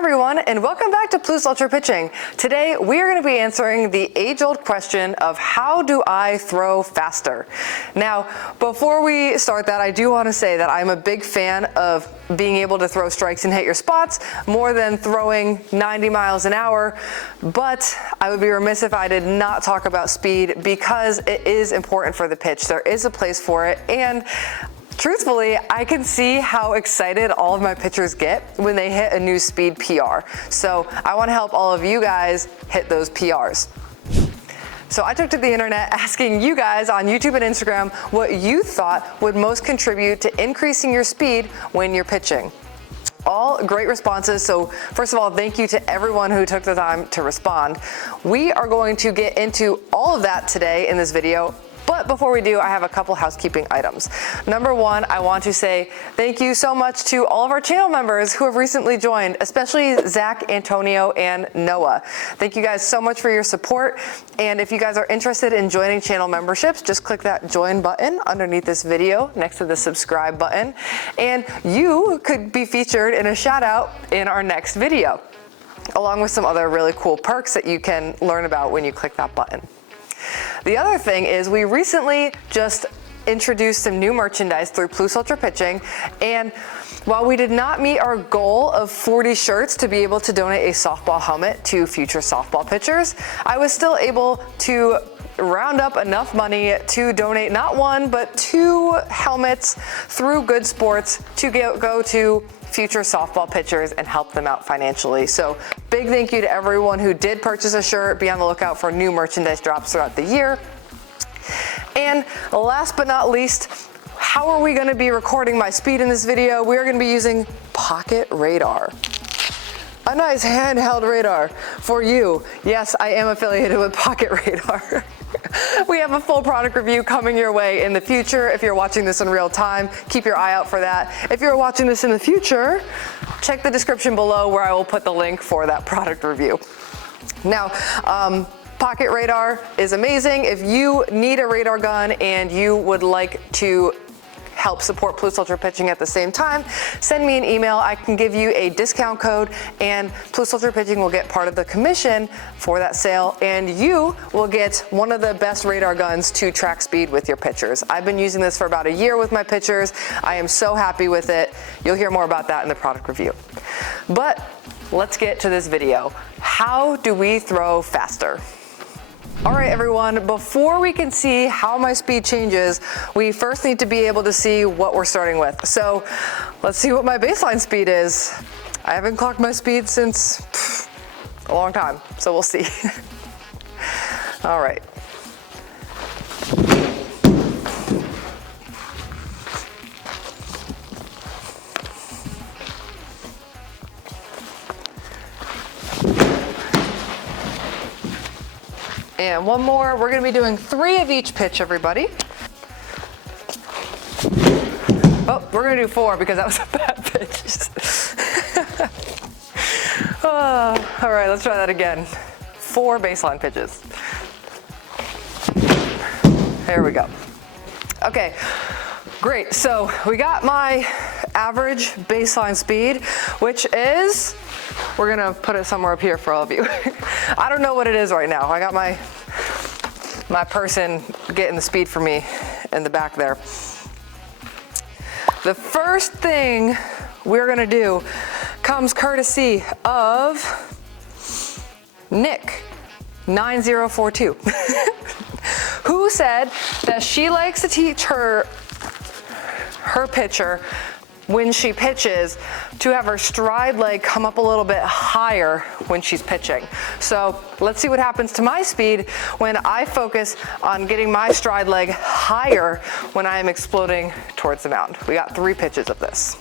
everyone, and welcome back to Plus Ultra Pitching. Today we are going to be answering the age-old question of how do I throw faster? Now, before we start that, I do want to say that I'm a big fan of being able to throw strikes and hit your spots more than throwing 90 miles an hour, but I would be remiss if I did not talk about speed because it is important for the pitch. There is a place for it, and truthfully, I can see how excited all of my pitchers get when they hit a new speed PR. So I want to help all of you guys hit those PRs. So I took to the internet asking you guys on YouTube and Instagram what you thought would most contribute to increasing your speed when you're pitching. All great responses. So first of all, thank you to everyone who took the time to respond. We are going to get into all of that today in this video. But before we do, I have a couple housekeeping items. Number one, I want to say thank you so much to all of our channel members who have recently joined, especially Zach, Antonio, and Noah. Thank you guys so much for your support. And if you guys are interested in joining channel memberships, just click that join button underneath this video next to the subscribe button. And you could be featured in a shout out in our next video, along with some other really cool perks that you can learn about when you click that button. The other thing is we recently just introduced some new merchandise through Plus Ultra Pitching, and while we did not meet our goal of 40 shirts to be able to donate a softball helmet to future softball pitchers, I was still able to round up enough money to donate not one, but 2 helmets through Good Sports to go to future softball pitchers and help them out financially. So big thank you to everyone who did purchase a shirt. Be on the lookout for new merchandise drops throughout the year. And last but not least, how are we going to be recording my speed in this video? We are going to be using Pocket Radar. A nice handheld radar for you. Yes, I am affiliated with Pocket Radar. We have a full product review coming your way in the future. If you're watching this in real time, keep your eye out for that. If you're watching this in the future, check the description below where I will put the link for that product review. Now, Pocket Radar is amazing. If you need a radar gun and you would like to help support Plus Ultra Pitching at the same time, send me an email. I can give you a discount code, and Plus Ultra Pitching will get part of the commission for that sale, and you will get one of the best radar guns to track speed with your pitchers. I've been using this for about a year with my pitchers. I am so happy with it. You'll hear more about that in the product review. But let's get to this video. How do we throw faster? All right, everyone, before we can see how my speed changes, we first need to be able to see what we're starting with. So let's see what my baseline speed is. I haven't clocked my speed since a long time, so we'll see. All right. And one more. We're going to be doing 3 of each pitch, everybody. Oh, we're going to do 4 because that was a bad pitch. All right, let's try that again. 4 baseline pitches. There we go. Okay, great. So we got my average baseline speed, which is, we're gonna put it somewhere up here for all of you. I don't know what it is right now. I got my person getting the speed for me in the back there. The first thing we're gonna do comes courtesy of Nick 9042, who said that she likes to teach her pitcher when she pitches to have her stride leg come up a little bit higher when she's pitching. So let's see what happens to my speed when I focus on getting my stride leg higher when I am exploding towards the mound. We got 3 pitches of this.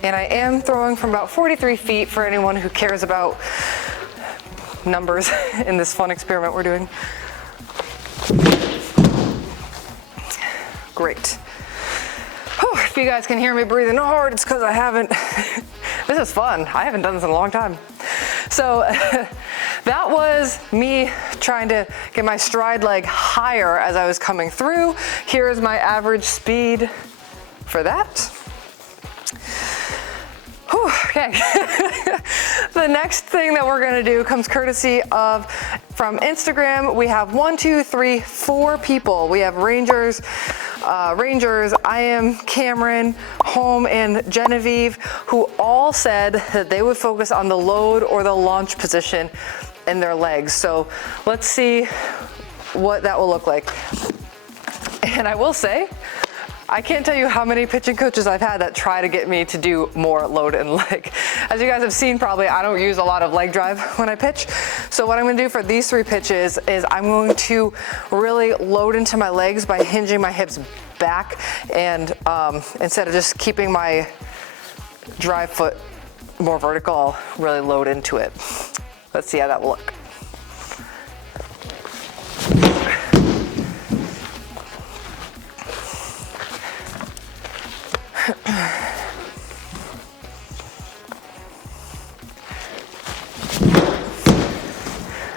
And I am throwing from about 43 feet for anyone who cares about numbers in this fun experiment we're doing. Great. Whew, if you guys can hear me breathing hard, it's because I haven't. This is fun. I haven't done this in a long time. So that was me trying to get my stride leg higher as I was coming through. Here is my average speed for that. Whew, okay. The next thing that we're gonna do comes courtesy of, from Instagram. We have 4 people. We have Rangers, I am Cameron, Home, and Genevieve, who all said that they would focus on the load or the launch position in their legs. So let's see what that will look like. And I will say, I can't tell you how many pitching coaches I've had that try to get me to do more load and leg. As you guys have seen probably, I don't use a lot of leg drive when I pitch. So what I'm gonna do for these 3 pitches is I'm going to really load into my legs by hinging my hips back, and instead of just keeping my drive foot more vertical, I'll really load into it. Let's see how that will look.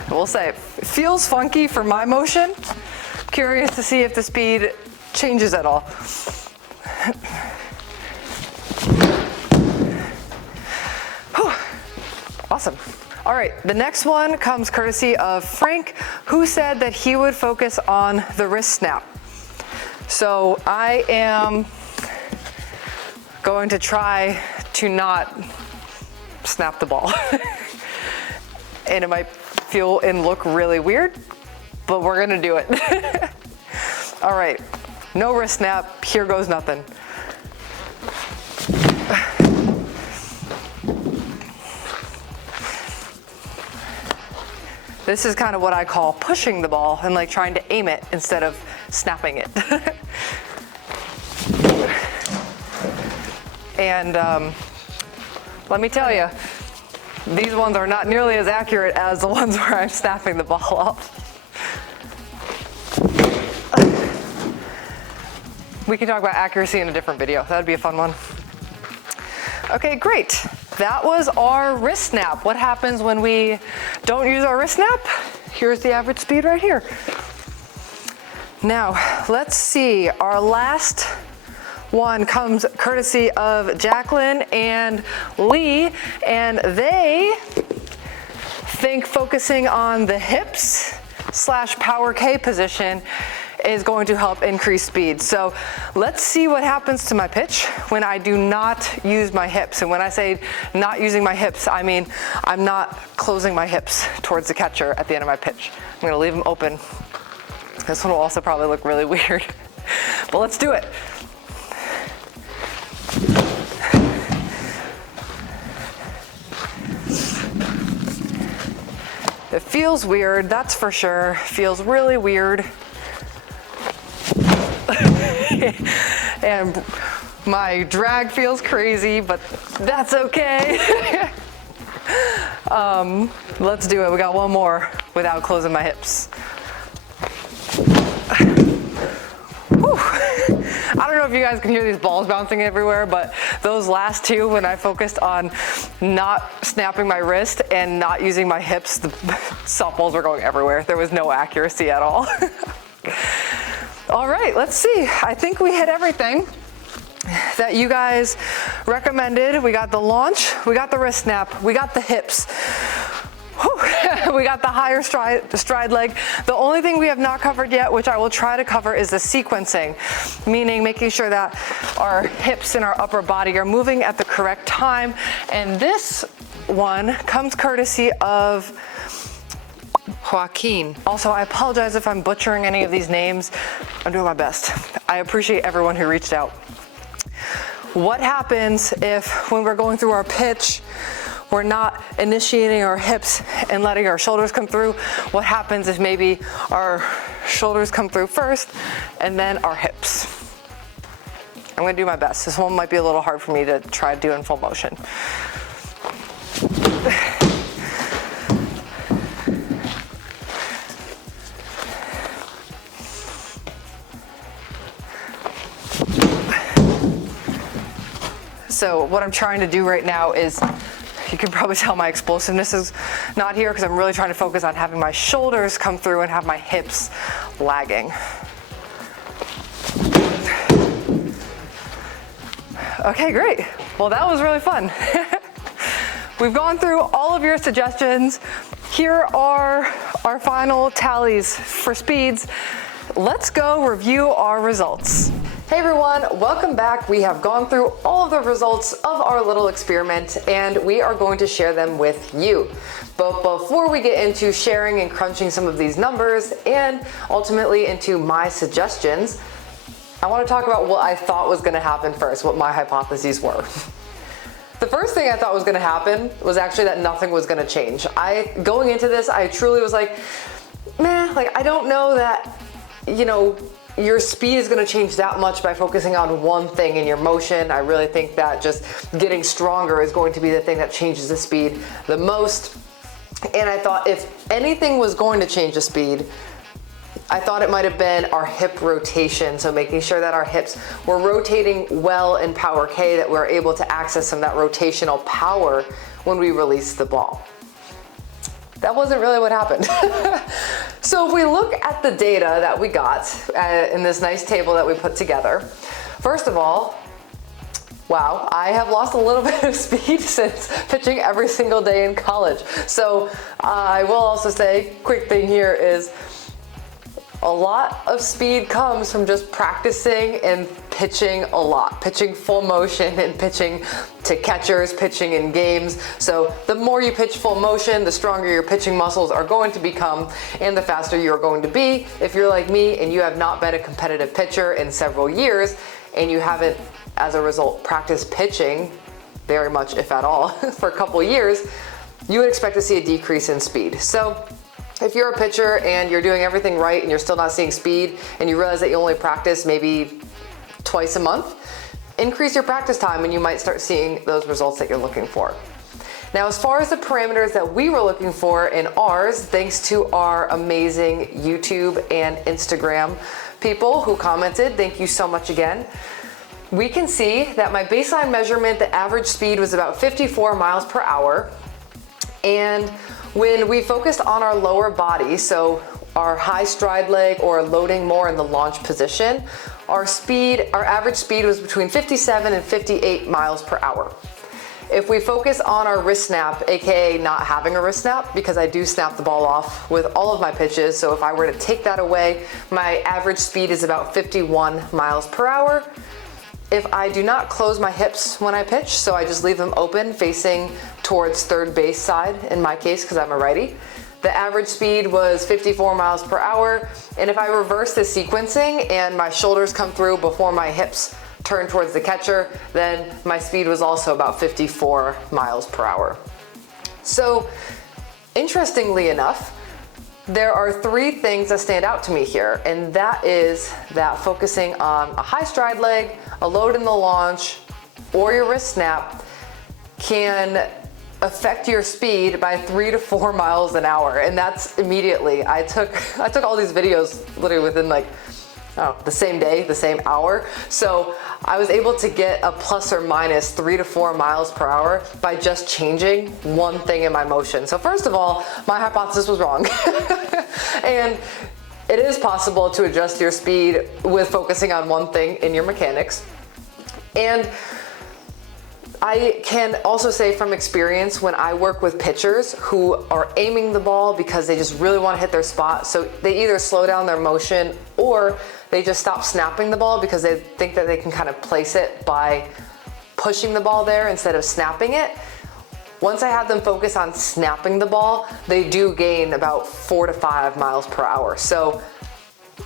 I will say, it feels funky for my motion. Curious to see if the speed changes at all. Whew. Awesome. All right, the next one comes courtesy of Frank, who said that he would focus on the wrist snap. So I am going to try to not snap the ball. And it might feel and look really weird, but we're gonna do it. All right, no wrist snap, here goes nothing. This is kind of what I call pushing the ball and like trying to aim it instead of snapping it. And let me tell you, these ones are not nearly as accurate as the ones where I'm snapping the ball off. We can talk about accuracy in a different video. That'd be a fun one. Okay, great. That was our wrist snap. What happens when we don't use our wrist snap? Here's the average speed right here. Now, let's see. Our last one comes courtesy of Jacqueline and Lee, and they think focusing on the hips / power K position is going to help increase speed. So let's see what happens to my pitch when I do not use my hips. And when I say not using my hips, I mean I'm not closing my hips towards the catcher at the end of my pitch. I'm gonna leave them open. This one will also probably look really weird, but let's do it. It feels weird, that's for sure. Feels really weird. And my drag feels crazy, but that's okay. Let's do it. We got one more without closing my hips. Whew. I don't know if you guys can hear these balls bouncing everywhere, but those last 2, when I focused on not snapping my wrist and not using my hips, the softballs were going everywhere. There was no accuracy at all. All right, let's see. I think we hit everything that you guys recommended. We got the launch, we got the wrist snap, we got the hips. Whew. We got the higher stride leg. The only thing we have not covered yet, which I will try to cover, is the sequencing, meaning making sure that our hips and our upper body are moving at the correct time. And this one comes courtesy of Joaquin. Also, I apologize if I'm butchering any of these names. I'm doing my best. I appreciate everyone who reached out. What happens if, when we're going through our pitch, we're not initiating our hips and letting our shoulders come through? What happens if maybe our shoulders come through first and then our hips? I'm gonna do my best. This one might be a little hard for me to try to do in full motion. So what I'm trying to do right now is you can probably tell my explosiveness is not here because I'm really trying to focus on having my shoulders come through and have my hips lagging. Okay, great. Well, that was really fun. We've gone through all of your suggestions. Here are our final tallies for speeds. Let's go review our results. Hey everyone, welcome back. We have gone through all of the results of our little experiment and we are going to share them with you. But before we get into sharing and crunching some of these numbers and ultimately into my suggestions, I want to talk about what I thought was going to happen first, what my hypotheses were. The first thing I thought was going to happen was actually that nothing was going to change. Going into this, I truly was like, man, like I don't know that, you know, your speed is going to change that much by focusing on one thing in your motion. I really think that just getting stronger is going to be the thing that changes the speed the most. And I thought if anything was going to change the speed, I thought it might have been our hip rotation. So making sure that our hips were rotating well in power K, that we're able to access some of that rotational power when we release the ball. That wasn't really what happened. So if we look at the data that we got in this nice table that we put together, first of all, wow, I have lost a little bit of speed since pitching every single day in college. So I will also say, quick thing here is, a lot of speed comes from just practicing and pitching a lot, pitching full motion and pitching to catchers, pitching in games. So the more you pitch full motion, the stronger your pitching muscles are going to become and the faster you're going to be. If you're like me and you have not been a competitive pitcher in several years and you haven't, as a result, practiced pitching very much, if at all, for a couple years, you would expect to see a decrease in speed. So if you're a pitcher and you're doing everything right and you're still not seeing speed and you realize that you only practice maybe twice a month, increase your practice time and you might start seeing those results that you're looking for. Now, as far as the parameters that we were looking for in ours, thanks to our amazing YouTube and Instagram people who commented, thank you so much again. We can see that my baseline measurement, the average speed was about 54 miles per hour. And when we focused on our lower body, so our high stride leg or loading more in the launch position, our average speed was between 57 and 58 miles per hour. If we focus on our wrist snap, aka not having a wrist snap, because I do snap the ball off with all of my pitches, so if I were to take that away, my average speed is about 51 miles per hour. If I do not close my hips when I pitch, so I just leave them open facing towards third base side, in my case, because I'm a righty, the average speed was 54 miles per hour. And if I reverse the sequencing and my shoulders come through before my hips turn towards the catcher, then my speed was also about 54 miles per hour. So interestingly enough, there are three things that stand out to me here, and that is that focusing on a high stride leg, a load in the launch, or your wrist snap can affect your speed by 3 to 4 miles an hour. And that's immediately. I took all these videos literally within like, the same day, the same hour. So I was able to get a plus or minus 3 to 4 miles per hour by just changing one thing in my motion. So first of all, my hypothesis was wrong. And it is possible to adjust your speed with focusing on one thing in your mechanics. And I can also say from experience, when I work with pitchers who are aiming the ball because they just really want to hit their spot, so they either slow down their motion or they just stop snapping the ball because they think that they can kind of place it by pushing the ball there instead of snapping it. Once I have them focus on snapping the ball, they do gain about 4 to 5 miles per hour. So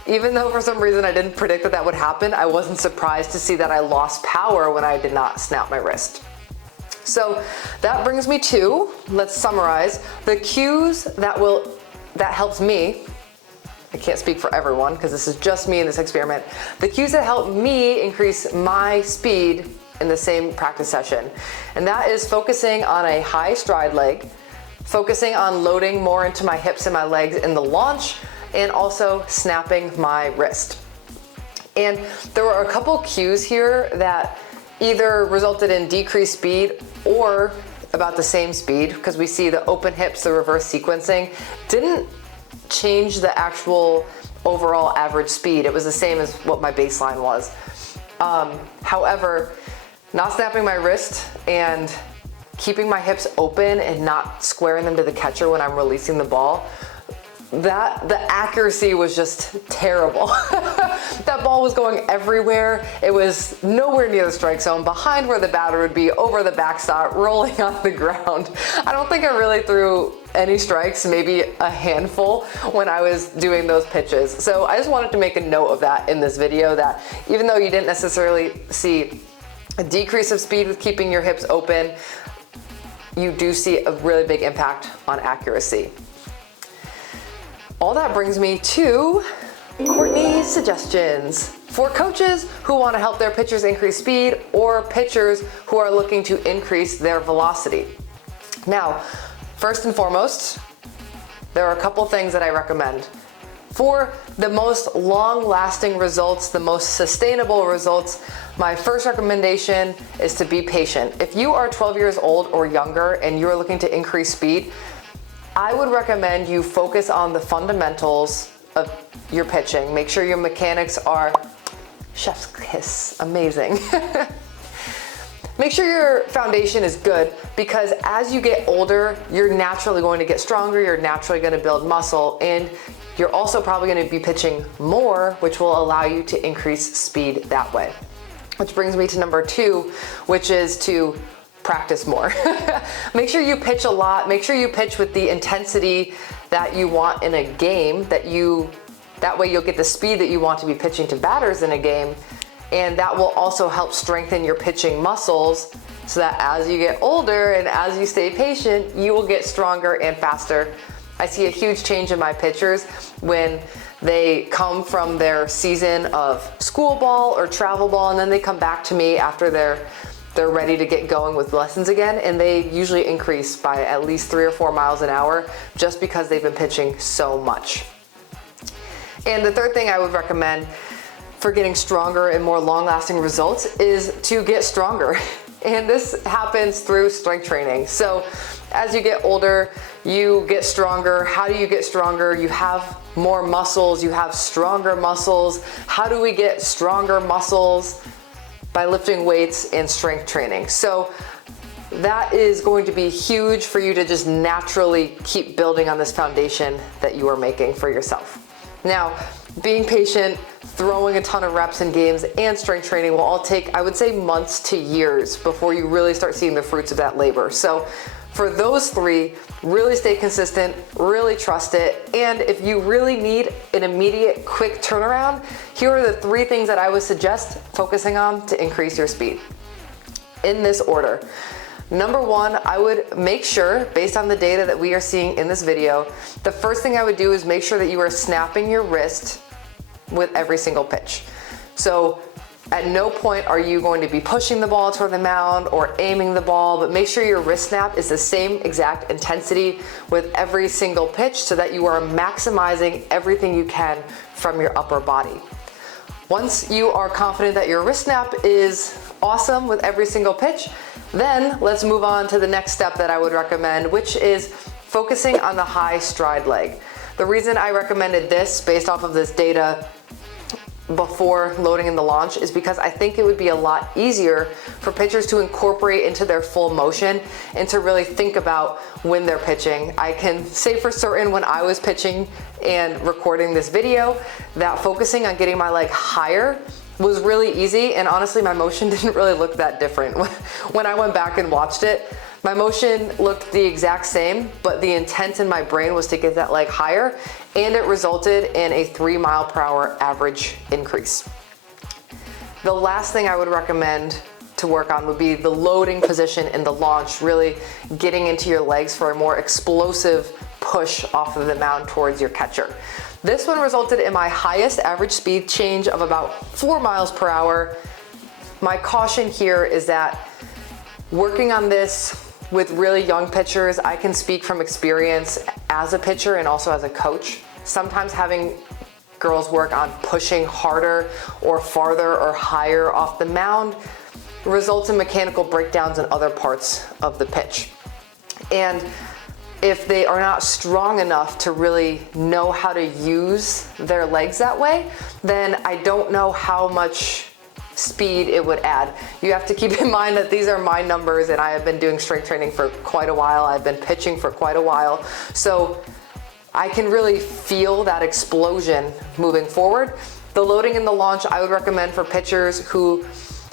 even though for some reason I didn't predict that that would happen, I wasn't surprised to see that I lost power when I did not snap my wrist. So that brings me to, let's summarize, the cues that helps me, I can't speak for everyone because this is just me in this experiment, the cues that help me increase my speed in the same practice session. And that is focusing on a high stride leg, focusing on loading more into my hips and my legs in the launch, and also snapping my wrist. And there were a couple cues here that either resulted in decreased speed or about the same speed, because we see the open hips, the reverse sequencing, didn't change the actual overall average speed. It was the same as what my baseline was. However, not snapping my wrist and keeping my hips open and not squaring them to the catcher when I'm releasing the ball, the accuracy was just terrible. That ball was going everywhere. It was nowhere near the strike zone, behind where the batter would be, over the backstop, rolling on the ground. I don't think I really threw any strikes, maybe a handful when I was doing those pitches. So I just wanted to make a note of that in this video, that even though you didn't necessarily see a decrease of speed with keeping your hips open, you do see a really big impact on accuracy. All that brings me to Courtney's suggestions for coaches who want to help their pitchers increase speed, or pitchers who are looking to increase their velocity. Now, first and foremost, there are a couple things that I recommend. For the most long-lasting results, the most sustainable results, my first recommendation is to be patient. If you are 12 years old or younger and you are looking to increase speed, I would recommend you focus on the fundamentals of your pitching. Make sure your mechanics are chef's kiss, amazing. Make sure your foundation is good, because as you get older, you're naturally going to get stronger, you're naturally going to build muscle, and you're also probably going to be pitching more, which will allow you to increase speed that way. Which brings me to number 2, which is to practice more. Make sure you pitch a lot. Make sure you pitch with the intensity that you want in a game, that way you'll get the speed that you want to be pitching to batters in a game. And that will also help strengthen your pitching muscles, so that as you get older and as you stay patient, you will get stronger and faster. I see a huge change in my pitchers when they come from their season of school ball or travel ball, and then they come back to me after they're ready to get going with lessons again, and they usually increase by at least 3 or 4 miles an hour, just because they've been pitching so much. And the third thing I would recommend for getting stronger and more long-lasting results is to get stronger. And this happens through strength training. So as you get older, you get stronger. How do you get stronger? You have more muscles, you have stronger muscles. How do we get stronger muscles? By lifting weights and strength training. So that is going to be huge for you to just naturally keep building on this foundation that you are making for yourself. Now, being patient, throwing a ton of reps in games, and strength training will all take, I would say, months to years before you really start seeing the fruits of that labor. So for those 3, really stay consistent, really trust it, and if you really need an immediate, quick turnaround, here are the 3 things that I would suggest focusing on to increase your speed. In this order. Number 1, I would make sure, based on the data that we are seeing in this video, the first thing I would do is make sure that you are snapping your wrist with every single pitch. So at no point are you going to be pushing the ball toward the mound or aiming the ball, but make sure your wrist snap is the same exact intensity with every single pitch, so that you are maximizing everything you can from your upper body. Once you are confident that your wrist snap is awesome with every single pitch, then let's move on to the next step that I would recommend, which is focusing on the high stride leg. The reason I recommended this based off of this data before loading in the launch is because I think it would be a lot easier for pitchers to incorporate into their full motion and to really think about when they're pitching. I can say for certain when I was pitching and recording this video that focusing on getting my leg higher was really easy, and honestly my motion didn't really look that different. When I went back and watched it, my motion looked the exact same, but the intent in my brain was to get that leg higher, and it resulted in a 3 mile per hour average increase. The last thing I would recommend to work on would be the loading position in the launch, really getting into your legs for a more explosive push off of the mound towards your catcher. This one resulted in my highest average speed change of about 4 miles per hour. My caution here is that working on this with really young pitchers, I can speak from experience as a pitcher and also as a coach. Sometimes having girls work on pushing harder or farther or higher off the mound results in mechanical breakdowns in other parts of the pitch. And if they are not strong enough to really know how to use their legs that way, then I don't know how much speed it would add. You have to keep in mind that these are my numbers, and I have been doing strength training for quite a while. I've been pitching for quite a while. So I can really feel that explosion moving forward. The loading and the launch I would recommend for pitchers who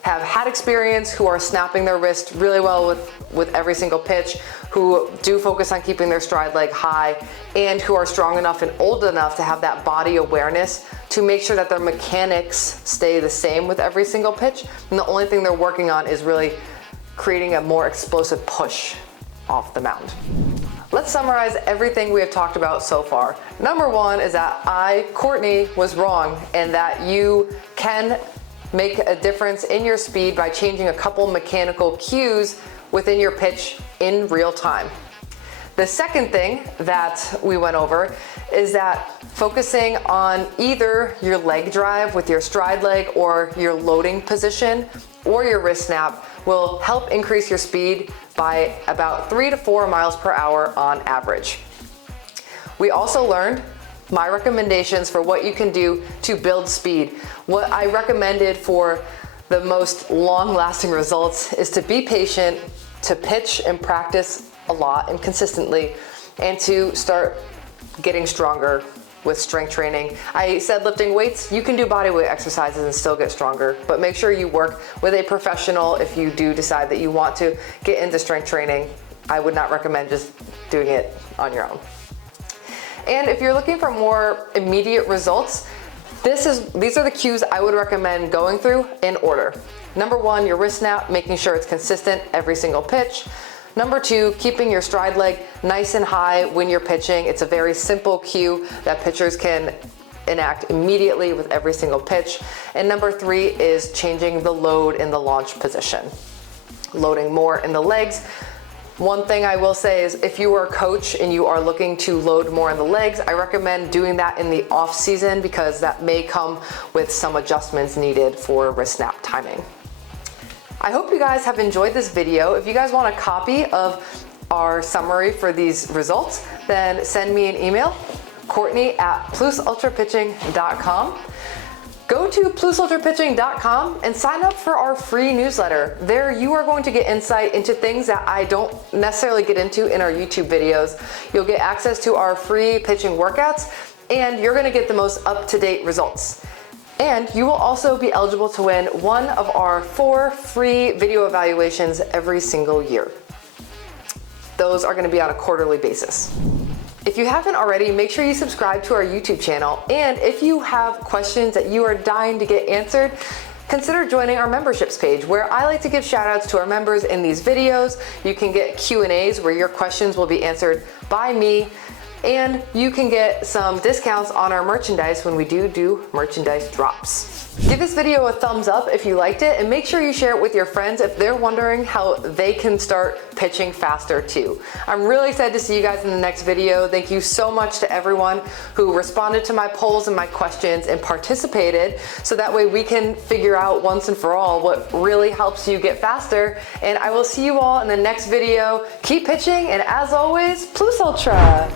have had experience, who are snapping their wrist really well with every single pitch, who do focus on keeping their stride leg high, and who are strong enough and old enough to have that body awareness to make sure that their mechanics stay the same with every single pitch. And the only thing they're working on is really creating a more explosive push off the mound. Let's summarize everything we have talked about so far. Number one is that I, Courtney, was wrong, and that you can make a difference in your speed by changing a couple mechanical cues within your pitch in real time. The second thing that we went over is that focusing on either your leg drive with your stride leg or your loading position or your wrist snap will help increase your speed by about 3 to 4 miles per hour on average. We also learned my recommendations for what you can do to build speed. What I recommended for the most long-lasting results is to be patient, to pitch and practice a lot and consistently, and to start getting stronger with strength training. I said lifting weights, you can do bodyweight exercises and still get stronger, but make sure you work with a professional if you do decide that you want to get into strength training. I would not recommend just doing it on your own. And if you're looking for more immediate results, these are the cues I would recommend going through in order. Number one, your wrist snap, making sure it's consistent every single pitch. Number two, keeping your stride leg nice and high when you're pitching. It's a very simple cue that pitchers can enact immediately with every single pitch. And number three is changing the load in the launch position, loading more in the legs. One thing I will say is if you are a coach and you are looking to load more in the legs, I recommend doing that in the off season because that may come with some adjustments needed for wrist snap timing. I hope you guys have enjoyed this video. If you guys want a copy of our summary for these results, then send me an email, Courtney@plusultrapitching.com. Go to plusultrapitching.com and sign up for our free newsletter. There you are going to get insight into things that I don't necessarily get into in our YouTube videos. You'll get access to our free pitching workouts, and you're gonna get the most up-to-date results. And you will also be eligible to win one of our 4 free video evaluations every single year. Those are gonna be on a quarterly basis. If you haven't already, make sure you subscribe to our YouTube channel. And if you have questions that you are dying to get answered, consider joining our memberships page where I like to give shout outs to our members in these videos. You can get Q&As where your questions will be answered by me. And you can get some discounts on our merchandise when we do merchandise drops. Give this video a thumbs up if you liked it, and make sure you share it with your friends if they're wondering how they can start pitching faster too. I'm really excited to see you guys in the next video. Thank you so much to everyone who responded to my polls and my questions and participated, so that way we can figure out once and for all what really helps you get faster. And I will see you all in the next video. Keep pitching, and as always, Plus Ultra.